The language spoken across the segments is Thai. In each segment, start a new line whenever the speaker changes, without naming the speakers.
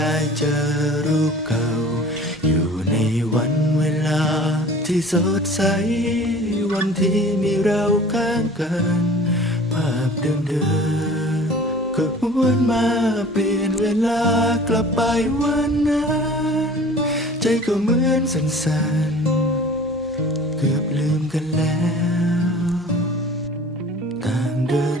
ได้เจอรูปเก่า อยู่ในวันเวลาที่สดใส วันที่มีเราข้างกัน ภาพเดิมๆก็หวนมาเปลี่ยนเวลากลับไปวันนั้น ใจก็เหมือนสันสันเกือบลืมกันแล้ว ต่างเดิน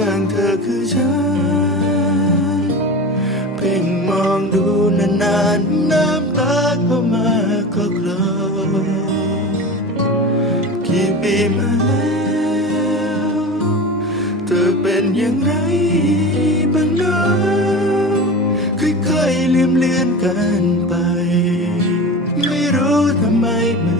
ข้างเธอคือฉัน เพ่งมองดูนานๆ น้ำตาก็มาก็กลอกี่ปีมาแล้วเธอเป็นอย่างไรบ้างเนาะค่อยๆลืมเลือนกันไป ไม่รู้ทำไมมัน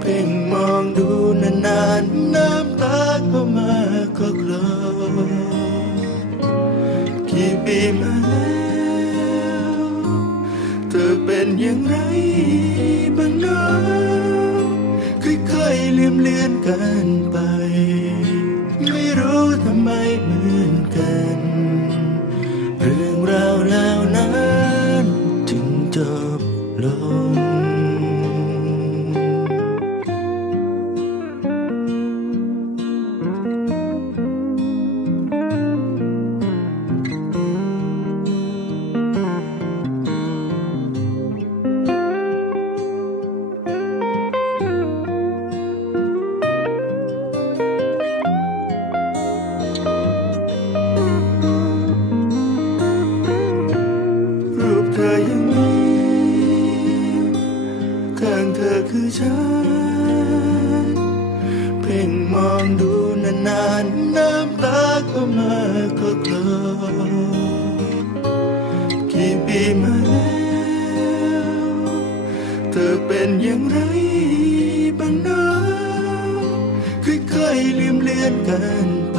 เพ่งมองดูนานๆน้ำตาก็มาก็กลอกี่ปีมาแล้วเธอเป็นเป็นอย่างไรบ้างเนาะค่อยๆเลืมเลือนกันไป อคือฉัน เพ่งมองดูนานๆ น้ำตาก็มาก็กลอกี่ปีมาแล้วเธอเป็นอย่างไรบ้างนะค่อยๆลืมเลือนกันไป